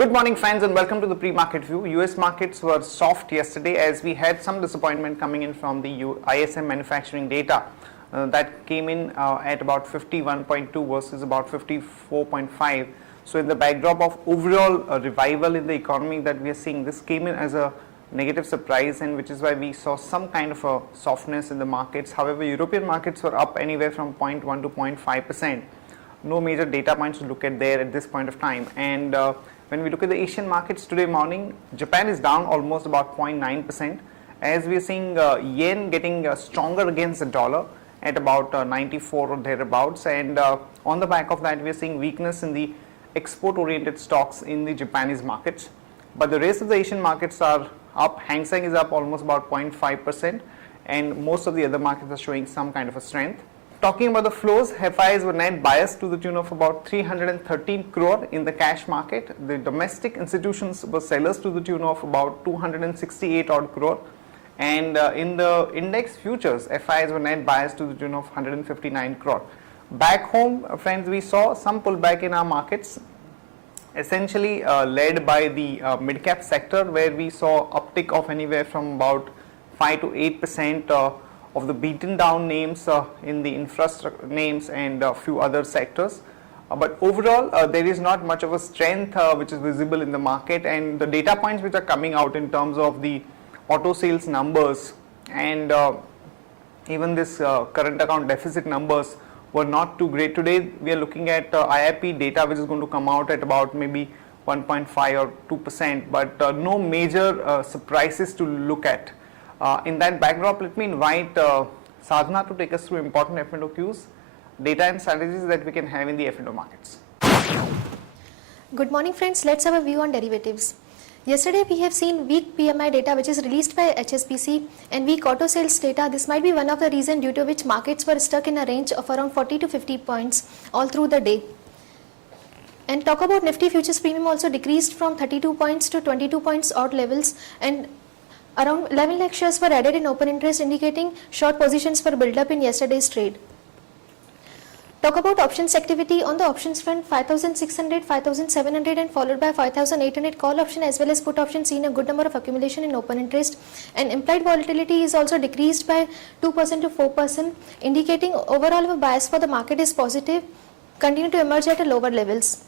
Good morning friends and welcome to the pre-market view. US markets were soft yesterday as we had some disappointment coming in from the ISM manufacturing data that came in at about 51.2 versus about 54.5. So in the backdrop of overall revival in the economy that we are seeing, this came in as a negative surprise, and which is why we saw some kind of a softness in the markets. However, European markets were up anywhere from 0.1 to 0.5%. No major data points to look at there at this point of time. And when we look at the Asian markets today morning, Japan is down almost about 0.9%, as we are seeing yen getting stronger against the dollar at about 94 or thereabouts, and on the back of that we are seeing weakness in the export oriented stocks in the Japanese markets. But the rest of the Asian markets are up. Hang Seng is up almost about 0.5%, and most of the other markets are showing some kind of a strength. Talking about the flows, FIs were net biased to the tune of about 313 crore in the cash market. The domestic institutions were sellers to the tune of about 268 odd crore, and in the index futures, FIs were net biased to the tune of 159 crore. Back home, friends, we saw some pullback in our markets, essentially led by the mid-cap sector, where we saw uptick of anywhere from about 5 to 8% of the beaten down names in the infrastructure names and a few other sectors. But overall, there is not much of a strength which is visible in the market, and the data points which are coming out in terms of the auto sales numbers and even this current account deficit numbers were not too great. Today we are looking at IIP data which is going to come out at about maybe 1.5 or 2%, but no major surprises to look at. In that backdrop, let me invite Sadhana to take us through important F&O cues, data and strategies that we can have in the F&O markets. Good morning friends, let's have a view on derivatives. Yesterday we have seen weak PMI data which is released by HSBC and weak auto sales data. This might be one of the reasons due to which markets were stuck in a range of around 40 to 50 points all through the day. And talk about Nifty futures premium also decreased from 32 points to 22 points odd levels, and around 11 lakh shares were added in open interest, indicating short positions were built up in yesterday's trade. Talk about options activity. On the options front, 5600, 5700 and followed by 5800 call option as well as put option seen a good number of accumulation in open interest, and implied volatility is also decreased by 2% to 4%, indicating overall a bias for the market is positive, continue to emerge at a lower levels.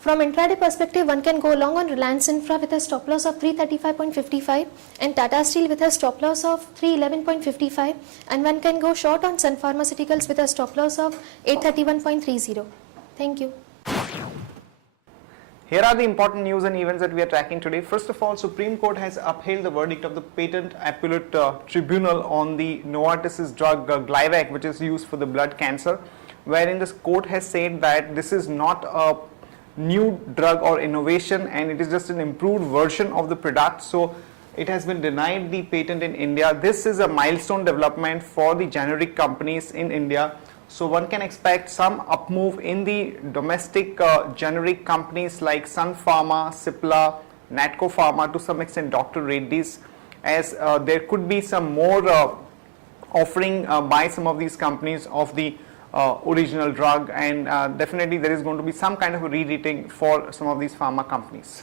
From intraday perspective, one can go long on Reliance Infra with a stop loss of 335.55 and Tata Steel with a stop loss of 311.55, and one can go short on Sun Pharmaceuticals with a stop loss of 831.30. Thank you. Here are the important news and events that we are tracking today. First of all, Supreme Court has upheld the verdict of the Patent Appellate Tribunal on the Novartis's drug Gleivec, which is used for the blood cancer, wherein this court has said that this is not a new drug or innovation and it is just an improved version of the product, so it has been denied the patent in India. This is a milestone development for the generic companies in India, so one can expect some up move in the domestic generic companies like Sun Pharma, Cipla, Natco Pharma, to some extent Dr. Reddy's, as there could be some more offering by some of these companies of the original drug, and definitely there is going to be some kind of a re-rating for some of these pharma companies.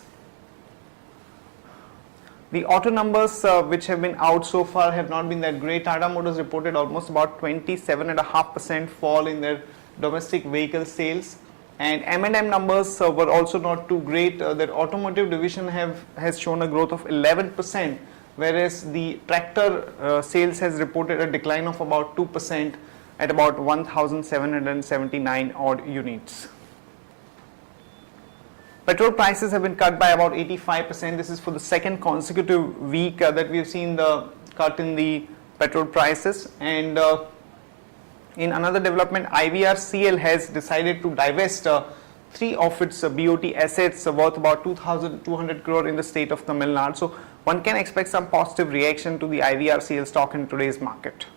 The auto numbers which have been out so far have not been that great. Tata Motors reported almost about 27.5% fall in their domestic vehicle sales, and M&M numbers were also not too great. Their automotive division has shown a growth of 11%, whereas the tractor sales has reported a decline of about 2% at about 1,779 odd units. Petrol prices have been cut by about 85%. This is for the second consecutive week that we have seen the cut in the petrol prices. And in another development, IVRCL has decided to divest 3 of its BOT assets worth about 2,200 crore in the state of Tamil Nadu. So one can expect some positive reaction to the IVRCL stock in today's market.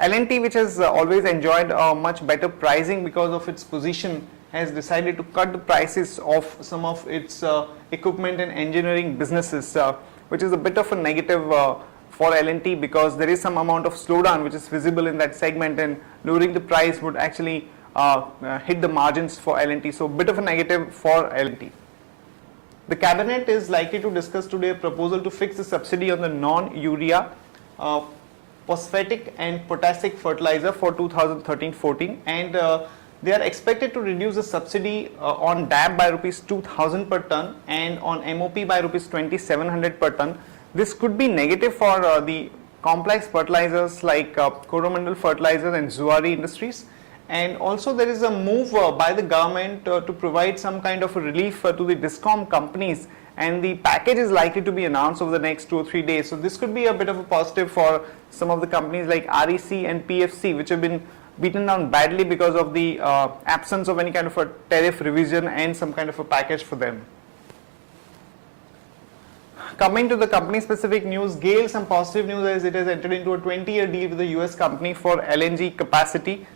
L&T, which has always enjoyed much better pricing because of its position, has decided to cut the prices of some of its equipment and engineering businesses, which is a bit of a negative for L&T, because there is some amount of slowdown which is visible in that segment, and lowering the price would actually hit the margins for L&T. So bit of a negative for L&T. The cabinet is likely to discuss today a proposal to fix the subsidy on the non-urea phosphatic and potassic fertilizer for 2013-14, and they are expected to reduce the subsidy on DAP by rupees 2,000 per ton and on MOP by rupees 2,700 per ton. This could be negative for the complex fertilizers like Coromandel fertilizers and Zuari industries. And also there is a move by the government to provide some kind of a relief to the DISCOM companies, and the package is likely to be announced over the next 2 or 3 days. So this could be a bit of a positive for some of the companies like REC and PFC, which have been beaten down badly because of the absence of any kind of a tariff revision and some kind of a package for them. Coming to the company specific news, GAIL, some positive news as it has entered into a 20-year deal with the US company for LNG capacity.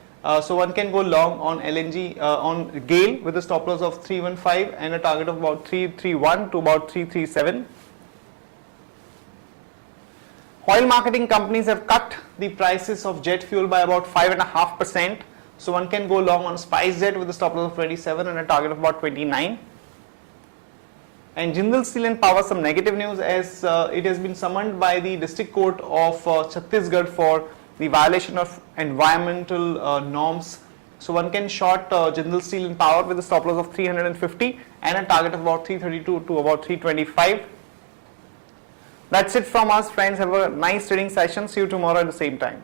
So one can go long on LNG on GAIL with a stop loss of 315 and a target of about 331 to about 337. Oil marketing companies have cut the prices of jet fuel by about 5.5%. So one can go long on SpiceJet with a stop loss of 27 and a target of about 29. And Jindal Steel and Power, some negative news as it has been summoned by the District Court of Chhattisgarh for the violation of environmental norms. So one can short Jindal Steel and Power with a stop loss of 350 and a target of about 332 to about 325. That's it from us, friends. Have a nice trading session. See you tomorrow at the same time.